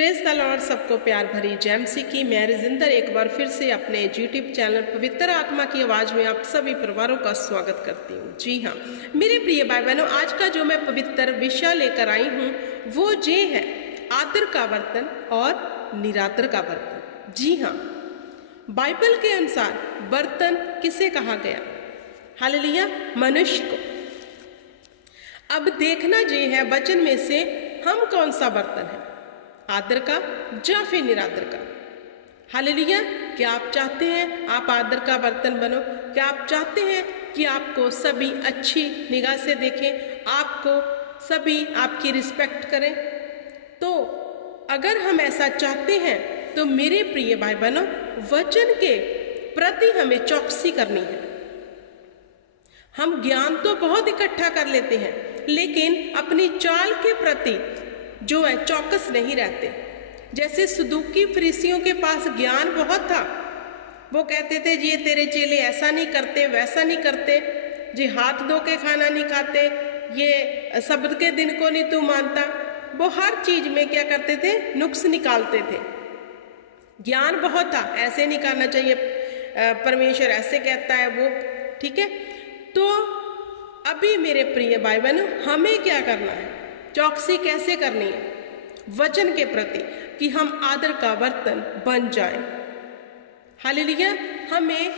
Praise the Lord. सबको प्यार भरी जय मसीह की। मैं रजिंदर एक बार फिर से अपने यूट्यूब चैनल पवित्र आत्मा की आवाज़ में आप सभी परिवारों का स्वागत करती हूँ। जी हाँ मेरे प्रिय भाई बहनों, आज का जो मैं पवित्र विषय लेकर आई हूँ वो ये है आदर का बर्तन और निरादर का बर्तन। जी हाँ, बाइबल के अनुसार बर्तन किसे कहा गया? हालेलुया, मनुष्य को। अब देखना ये है वचन में से हम कौन सा बर्तन है, आदर का या फिर निरादर का। हालेलुया, क्या आप चाहते हैं आप आदर का बर्तन बनो? क्या आप चाहते हैं कि आपको सभी अच्छी निगाह से देखें, आपको सभी आपकी रिस्पेक्ट करें? तो अगर हम ऐसा चाहते हैं तो मेरे प्रिय भाई बहनों, वचन के प्रति हमें चौकसी करनी है। हम ज्ञान तो बहुत इकट्ठा कर लेते हैं लेकिन अपनी चाल के प्रति जो है चौकस नहीं रहते। जैसे सदूकी फरीसियों के पास ज्ञान बहुत था, वो कहते थे ये तेरे चेले ऐसा नहीं करते वैसा नहीं करते, जी हाथ धो के खाना नहीं खाते, ये सब्त के दिन को नहीं तू मानता। वो हर चीज में क्या करते थे? नुक्स निकालते थे। ज्ञान बहुत था, ऐसे नहीं करना चाहिए, परमेश्वर ऐसे कहता है वो, ठीक है। तो अभी मेरे प्रिय भाई बहनों, हमें क्या करना है? चौकसी कैसे करनी है वचन के प्रति कि हम आदर का बर्तन बन जाएं। हालेलुया, हमें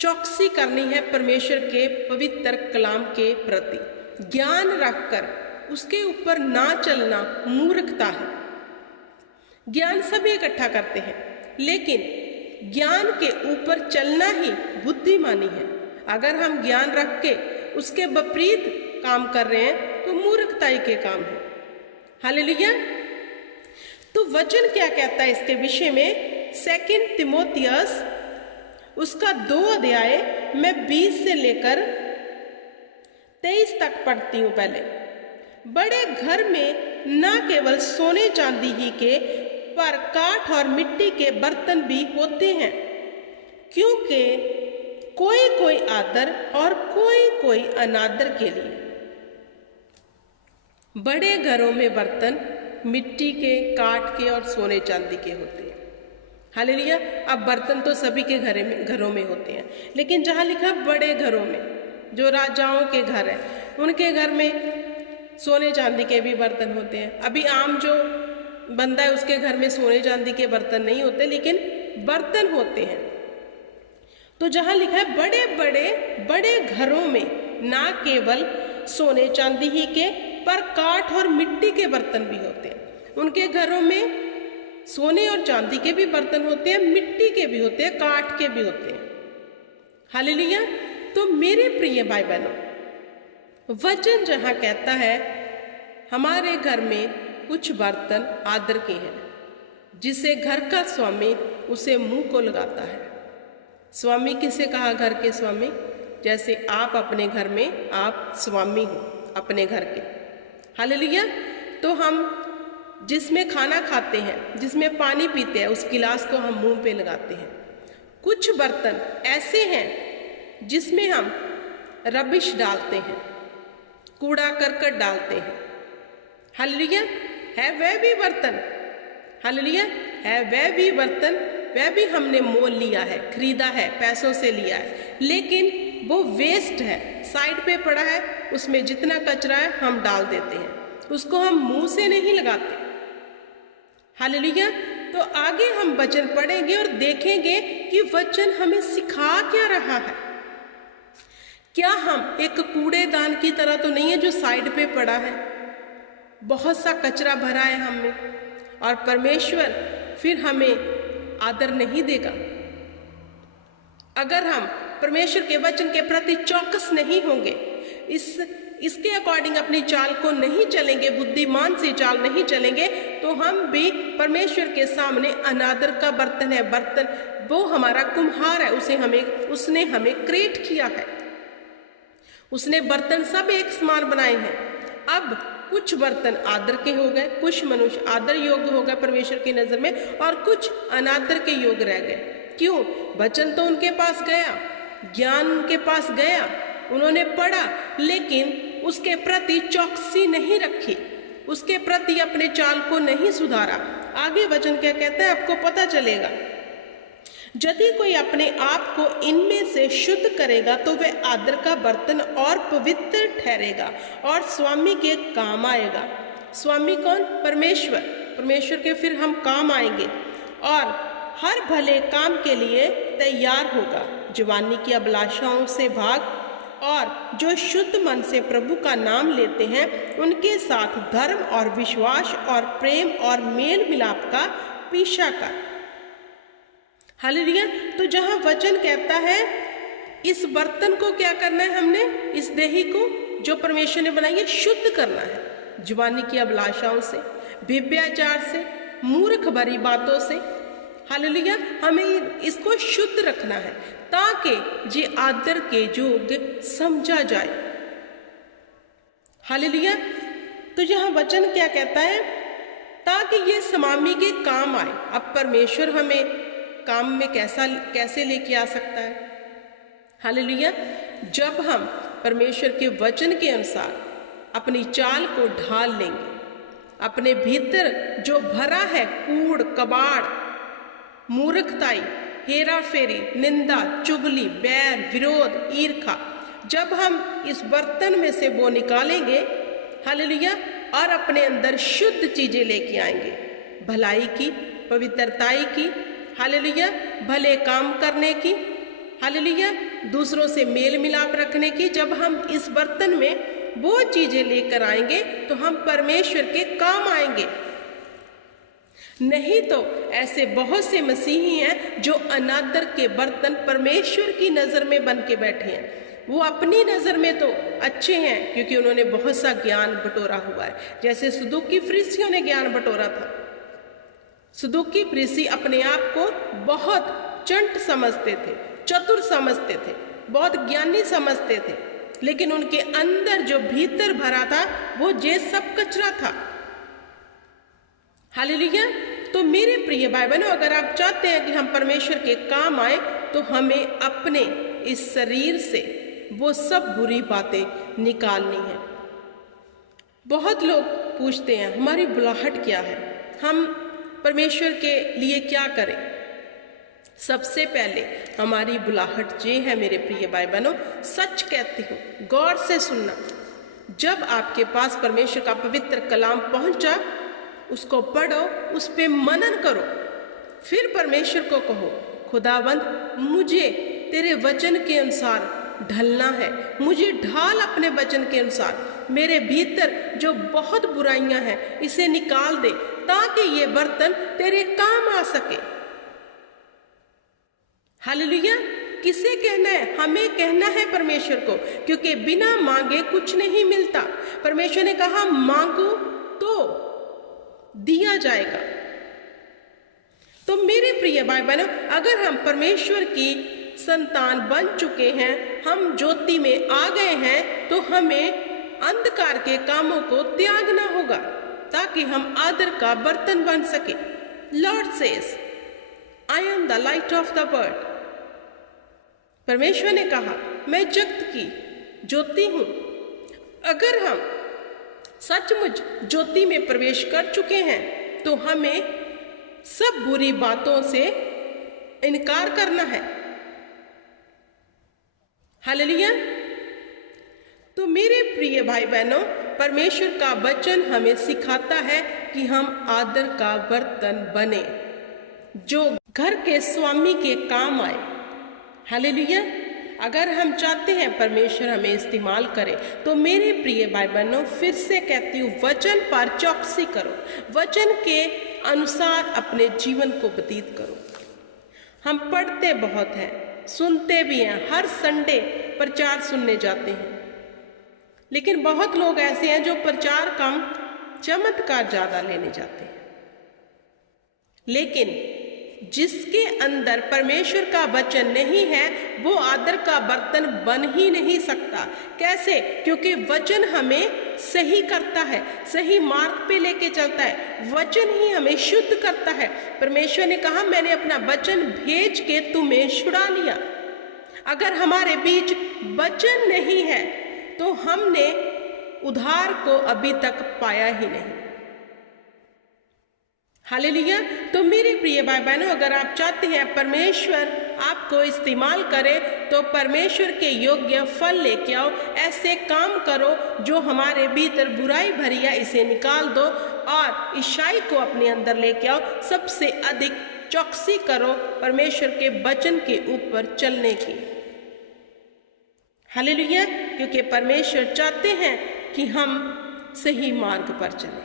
चौकसी करनी है परमेश्वर के पवित्र कलाम के प्रति। ज्ञान रखकर उसके ऊपर ना चलना मूर्खता है। ज्ञान सभी इकट्ठा करते हैं लेकिन ज्ञान के ऊपर चलना ही बुद्धिमानी है। अगर हम ज्ञान रख के उसके विपरीत काम कर रहे हैं तो मूर्खताई के काम है। हालेलुया। तो वचन क्या कहता है इसके विषय में? 2 तिमोथियस उसका 2 अध्याय मैं 20 से लेकर 23 तक पढ़ती हूँ। पहले, बड़े घर में न केवल सोने चांदी ही के पर काठ और मिट्टी के बर्तन भी होते हैं, क्योंकि कोई कोई आदर और कोई कोई अनादर के लिए। बड़े घरों में बर्तन मिट्टी के, काठ के और सोने चांदी के होते हैं। हालेलुया। अब बर्तन तो सभी के घरों में होते हैं, लेकिन जहाँ लिखा बड़े घरों में, जो राजाओं के घर हैं उनके घर में सोने चांदी के भी बर्तन होते हैं। अभी आम जो बंदा है उसके घर में सोने चांदी के बर्तन नहीं होते, लेकिन बर्तन होते हैं। तो जहाँ लिखा है बड़े घरों में ना केवल सोने चांदी ही के पर काठ और मिट्टी के बर्तन भी होते हैं। उनके घरों में सोने और चांदी के भी बर्तन होते हैं, मिट्टी के भी होते हैं, काठ के भी होते हैं। हालेलुया। तो मेरे प्रिय भाई बहनों, वचन जहाँ कहता है हमारे घर में कुछ बर्तन आदर के हैं, जिसे घर का स्वामी उसे मुंह को लगाता है। स्वामी किसे कहा? घर के स्वामी। जैसे आप अपने घर में आप स्वामी हो अपने घर के। हालेलुया। तो हम जिसमें खाना खाते हैं, जिसमें पानी पीते हैं, उस गिलास को हम मुंह पे लगाते हैं। कुछ बर्तन ऐसे हैं जिसमें हम रबिश डालते हैं, कूड़ा करकट डालते हैं। हालेलुया। है वह भी बर्तन, हालेलुया, है वह भी बर्तन, वह भी हमने मोल लिया है, खरीदा है, पैसों से लिया है, लेकिन वो वेस्ट है, साइड पे पड़ा है, उसमें जितना कचरा है हम डाल देते हैं, उसको हम मुंह से नहीं लगाते। हालेलुया। तो आगे हम वचन पढ़ेंगे और देखेंगे कि वचन हमें सिखा क्या रहा है। क्या हम एक कूड़ेदान की तरह तो नहीं है जो साइड पे पड़ा है, बहुत सा कचरा भरा है हमें, और परमेश्वर फिर हमें आदर नहीं देगा। अगर हम परमेश्वर के वचन के प्रति चौकस नहीं होंगे, इसके अकॉर्डिंग अपनी चाल को नहीं चलेंगे, बुद्धिमान से चाल नहीं चलेंगे, तो हम भी परमेश्वर के सामने अनादर का बर्तन है। बर्तन वो हमारा कुम्हार है, उसने हमें क्रिएट किया है, उसने बर्तन सब एक समान बनाए हैं। अब कुछ बर्तन आदर के हो गए, कुछ मनुष्य आदर योग्य हो गए परमेश्वर की नजर में, और कुछ अनादर के योग्य रह गए। क्यों? वचन तो उनके पास गया, ज्ञान उनके पास गया, उन्होंने पढ़ा, लेकिन उसके प्रति चौकसी नहीं रखी, उसके प्रति अपने चाल को नहीं सुधारा। आगे वचन क्या कहता है आपको पता चलेगा। यदि कोई अपने आप को इनमें से शुद्ध करेगा तो वह आदर का बर्तन और पवित्र ठहरेगा और स्वामी के काम आएगा। स्वामी कौन? परमेश्वर। परमेश्वर के फिर हम काम आएंगे और हर भले काम के लिए तैयार होगा। जवानी की अभिलाषाओं से भाग और जो शुद्ध मन से प्रभु का नाम लेते हैं उनके साथ धर्म और विश्वास और प्रेम और मेल मिलाप का पीछा कर। हालेलुया। तो जहां वचन कहता है इस बर्तन को क्या करना है, हमने इस देही को जो परमेश्वर ने बनाई है शुद्ध करना है। जवानी की अभिलाषाओं से, व्यभिचार से, मूर्ख भरी बातों से, हालेलुया, हमें इसको शुद्ध रखना है ताकि ये आदर के योग्य समझा जाए। हालेलुया। तो यहाँ वचन क्या कहता है? ताकि ये समामी के काम आए। अब परमेश्वर हमें काम में कैसे लेके आ सकता है? हालेलुया। जब हम परमेश्वर के वचन के अनुसार अपनी चाल को ढाल लेंगे, अपने भीतर जो भरा है कूड़ कबाड़, मूर्खताई, हेरा फेरी, निंदा, चुगली, बैर, विरोध, ईर्खा, जब हम इस बर्तन में से वो निकालेंगे, हालेलुया, और अपने अंदर शुद्ध चीजें लेके आएंगे, भलाई की, पवित्रताई की, हालेलुया, भले काम करने की, हालेलुया, दूसरों से मेल मिलाप रखने की, जब हम इस बर्तन में वो चीजें लेकर आएंगे तो हम परमेश्वर के काम आएंगे। नहीं तो ऐसे बहुत से मसीही हैं जो अनादर के बर्तन परमेश्वर की नजर में बन के बैठे हैं। वो अपनी नजर में तो अच्छे हैं क्योंकि उन्होंने बहुत सा ज्ञान बटोरा हुआ है, जैसे सदूकी फरीसियों ने ज्ञान बटोरा था। सदूकी फरीसी अपने आप को बहुत चंट समझते थे, चतुर समझते थे, बहुत ज्ञानी समझते थे, लेकिन उनके अंदर जो भीतर भरा था वो ये सब कचरा था। हालेलुया। तो मेरे प्रिय भाई बहनों, अगर आप चाहते हैं कि हम परमेश्वर के काम आए तो हमें अपने इस शरीर से वो सब बुरी बातें निकालनी है। बहुत लोग पूछते हैं हमारी बुलाहट क्या है, हम परमेश्वर के लिए क्या करें? सबसे पहले हमारी बुलाहट ये है मेरे प्रिय भाई बहनों, सच कहती हूँ, गौर से सुनना। जब आपके पास परमेश्वर का पवित्र कलाम पहुंचा, उसको पढ़ो, उस पे मनन करो, फिर परमेश्वर को कहो, खुदावंद मुझे तेरे वचन के अनुसार ढलना है, मुझे ढाल अपने वचन के अनुसार, मेरे भीतर जो बहुत बुराइयां हैं इसे निकाल दे ताकि ये बर्तन तेरे काम आ सके। हालेलुया। किसे कहना है? हमें कहना है परमेश्वर को, क्योंकि बिना मांगे कुछ नहीं मिलता। परमेश्वर ने कहा मांगो तो दिया जाएगा। तो मेरे प्रिय भाई बहनों, अगर हम परमेश्वर की संतान बन चुके हैं, हम ज्योति में आ गए हैं, तो हमें अंधकार के कामों को त्यागना होगा ताकि हम आदर का बर्तन बन सके। Lord says I am the light of the world. परमेश्वर ने कहा मैं जगत की ज्योति हूं। अगर हम सचमुच ज्योति में प्रवेश कर चुके हैं तो हमें सब बुरी बातों से इनकार करना है। हालेलुया। तो मेरे प्रिय भाई बहनों, परमेश्वर का वचन हमें सिखाता है कि हम आदर का बर्तन बने जो घर के स्वामी के काम आए। हालेलुया। अगर हम चाहते हैं परमेश्वर हमें इस्तेमाल करे तो मेरे प्रिय भाई बहनों, फिर से कहती हूँ, वचन पर चौकसी करो, वचन के अनुसार अपने जीवन को व्यतीत करो। हम पढ़ते बहुत हैं, सुनते भी हैं, हर संडे प्रचार सुनने जाते हैं, लेकिन बहुत लोग ऐसे हैं जो प्रचार कम चमत्कार ज्यादा लेने जाते हैं। लेकिन जिसके अंदर परमेश्वर का वचन नहीं है वो आदर का बर्तन बन ही नहीं सकता। कैसे? क्योंकि वचन हमें सही करता है, सही मार्ग पे लेके चलता है, वचन ही हमें शुद्ध करता है। परमेश्वर ने कहा मैंने अपना वचन भेज के तुम्हें छुड़ा लिया। अगर हमारे बीच वचन नहीं है तो हमने उद्धार को अभी तक पाया ही नहीं। हालेलुया। तो मेरे प्रिय भाई बहनों, अगर आप चाहते हैं परमेश्वर आपको इस्तेमाल करे तो परमेश्वर के योग्य फल लेके आओ। ऐसे काम करो जो हमारे भीतर बुराई भरी है, इसे निकाल दो और ईसाई को अपने अंदर लेके आओ। सबसे अधिक चौकसी करो परमेश्वर के वचन के ऊपर चलने की। हालेलुया। क्योंकि परमेश्वर चाहते हैं कि हम सही मार्ग पर चलें।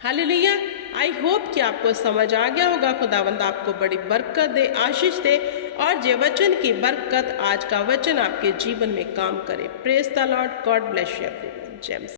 हालेलुया। आई होप कि आपको समझ आ गया होगा। खुदावंद आपको बड़ी बरकत दे, आशीष दे और ये वचन की बरकत, आज का वचन आपके जीवन में काम करे। Praise the Lord. God bless you everyone. जय मसीह।